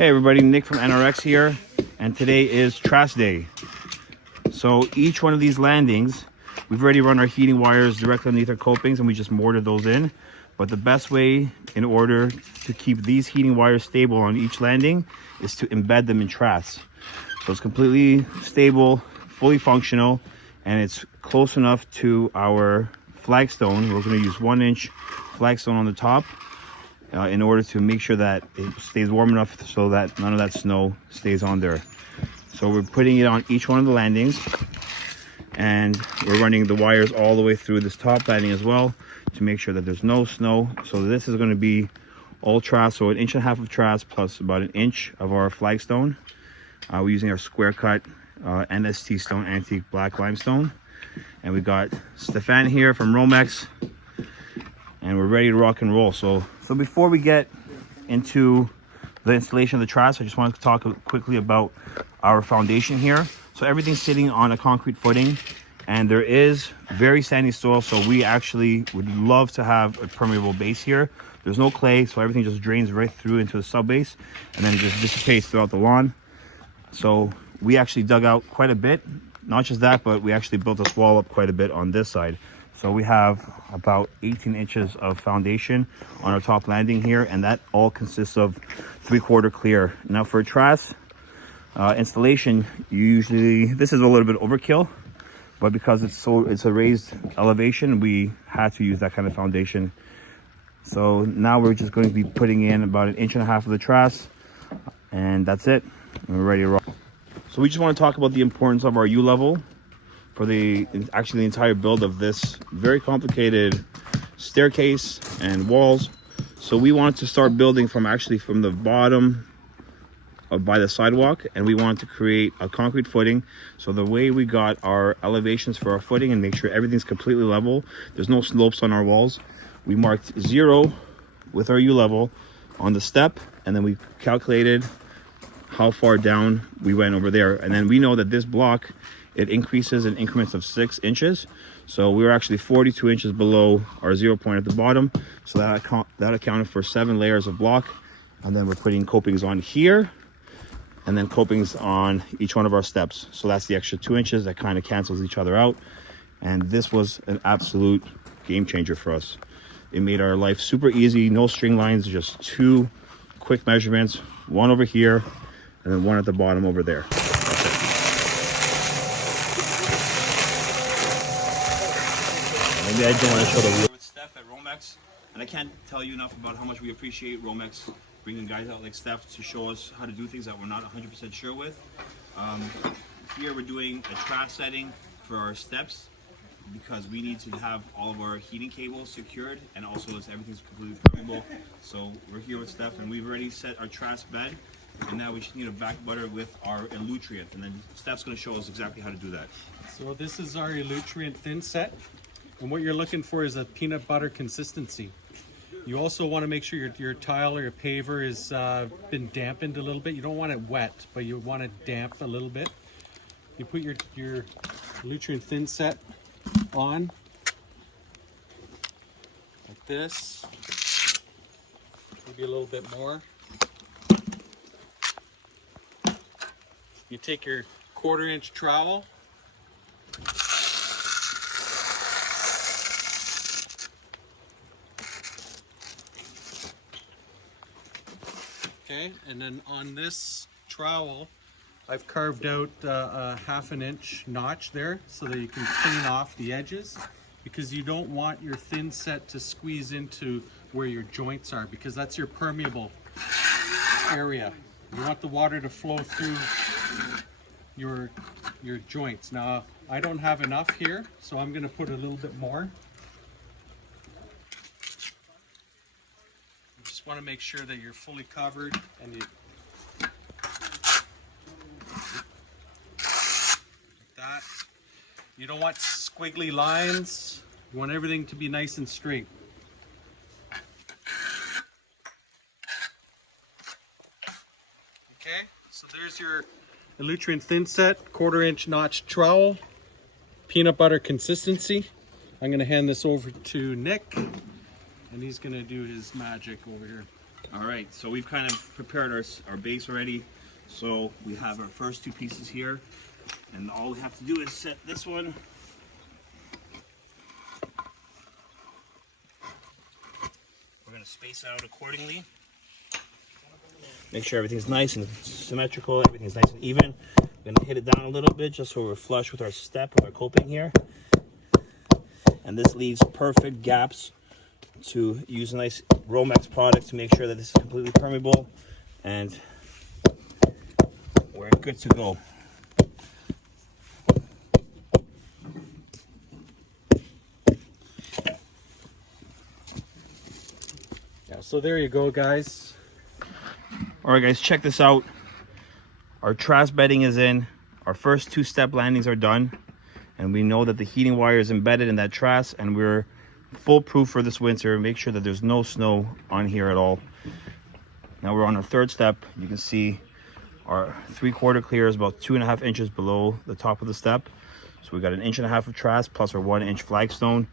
Hey everybody, Nick from Nrx here, and today is Trass Day. So each one of these landings, we've already run our heating wires directly underneath our copings and we just mortared those in. But the best way in order to keep these heating wires stable on each landing is to embed them in Trass. So it's completely stable, fully functional, and it's close enough to our flagstone. We're going to use 1-inch flagstone on the top in order to make sure that it stays warm enough so that none of that snow stays on there. So we're putting it on each one of the landings, and we're running the wires all the way through this top landing as well to make sure that there's no snow. So this is going to be all Trass, so 1.5 inches of Trass plus about 1 inch of our flagstone. We're using our square cut NST stone antique black limestone, and we got Stefan here from Romex, and we're ready to rock and roll. So before we get into the installation of the Trass, I just want to talk quickly about our foundation here. So everything's sitting on a concrete footing, and there is very sandy soil, so we actually would love to have a permeable base here. There's no clay, so everything just drains right through into the sub base, and then it just dissipates throughout the lawn. So we actually dug out quite a bit. Not just that, but we actually built this wall up quite a bit on this side. So we have about 18 inches of foundation on our top landing here, and that all consists of 3/4 clear. Now for a Trass installation, this is a little bit overkill, but because it's a raised elevation, we had to use that kind of foundation. So now we're just going to be putting in about 1.5 inches of the Trass, and that's it. We're ready to roll. So we just want to talk about the importance of our U level for the entire build of this very complicated staircase and walls. So we wanted to start building from the bottom by the sidewalk, and we wanted to create a concrete footing. So the way we got our elevations for our footing and make sure everything's completely level, there's no slopes on our walls, we marked 0 with our U level on the step, and then we calculated how far down we went over there. And then we know that this block, it increases in increments of 6 inches. So we were actually 42 inches below our 0 point at the bottom. So that accounted for 7 layers of block. And then we're putting copings on here, and then copings on each one of our steps. So that's the extra 2 inches that kind of cancels each other out. And this was an absolute game changer for us. It made our life super easy, no string lines, just 2 quick measurements, 1 over here, and then 1 at the bottom over there. Maybe I don't want to show the wheel. With Steph at Romex, and I can't tell you enough about how much we appreciate Romex bringing guys out like Steph to show us how to do things that we're not 100% sure with. Here we're doing a Trass setting for our steps because we need to have all of our heating cables secured, and also everything's completely permeable. So we're here with Steph, and we've already set our Trass bed, and now we just need to back butter with our elutriant, and then Steph's going to show us exactly how to do that. So this is our elutriant thin set, and what you're looking for is a peanut butter consistency. You also want to make sure your tile or your paver has been dampened a little bit. You don't want it wet, but you want it damp a little bit. You put your elutriant thin set on like this, maybe a little bit more. You take your 1/4 inch trowel, okay, and then on this trowel I've carved out a 1/2 inch notch there so that you can clean off the edges, because you don't want your thin set to squeeze into where your joints are, because that's your permeable area. You want the water to flow through your joints. Now I don't have enough here, so I'm going to put a little bit more. You just want to make sure that you're fully covered, and you like that. You don't want squiggly lines. You want everything to be nice and straight. Okay, so there's your elutriant thin set, 1/4 inch notch trowel, peanut butter consistency. I'm going to hand this over to Nick, and he's going to do his magic over here. All right, so we've kind of prepared our base already. So we have our first two pieces here, and all we have to do is set this one. We're gonna space out accordingly. Make sure everything's nice and symmetrical, everything's nice and even. We're gonna hit it down a little bit just so we're flush with our step, with our coping here. And this leaves perfect gaps to use a nice Romex product to make sure that this is completely permeable, and we're good to go. Yeah, so there you go, guys. All right, guys, check this out. Our truss bedding is in. Our first two-step landings are done, and we know that the heating wire is embedded in that truss, and we're foolproof for this winter. Make sure that there's no snow on here at all. Now we're on our third step. You can see our 3/4 clear is about 2.5 inches below the top of the step. So we got 1.5 inches of truss plus our 1-inch flagstone.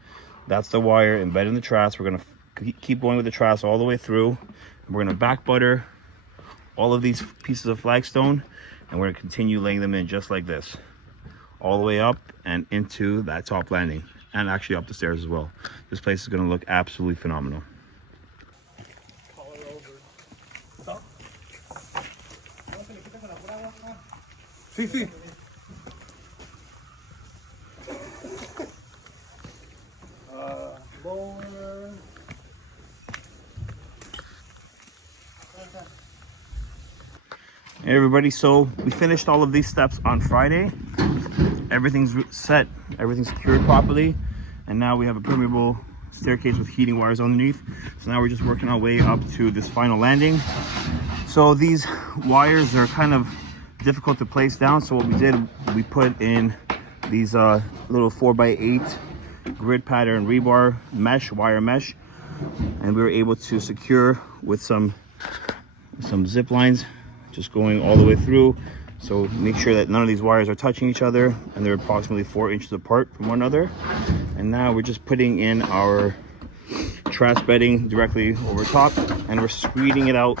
That's the wire embedded in the truss. We're gonna keep going with the truss all the way through. We're gonna back butter all of these pieces of flagstone, and we're gonna continue laying them in just like this, all the way up and into that top landing, and actually up the stairs as well. This place is gonna look absolutely phenomenal. Sí. Hey everybody, so we finished all of these steps on Friday. Everything's set, everything's secured properly, and now we have a permeable staircase with heating wires underneath. So now we're just working our way up to this final landing. So these wires are kind of difficult to place down, so what we did, we put in these little 4x8 grid pattern rebar mesh, wire mesh, and we were able to secure with some zip lines just going all the way through. So make sure that none of these wires are touching each other, and they're approximately 4 inches apart from one another. And now we're just putting in our truss bedding directly over top, and we're screeding it out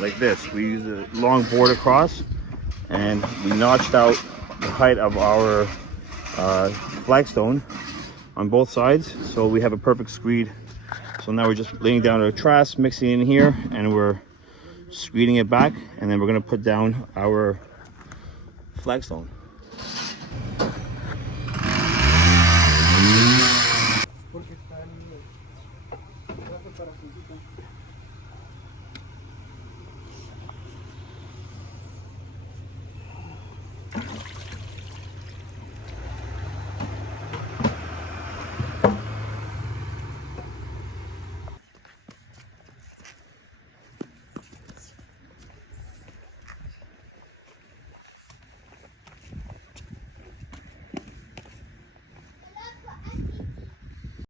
like this. We use a long board across, and we notched out the height of our flagstone on both sides, so we have a perfect screed. So now we're just laying down our truss, mixing in here, and we're screeding it back, and then we're going to put down our flagstone.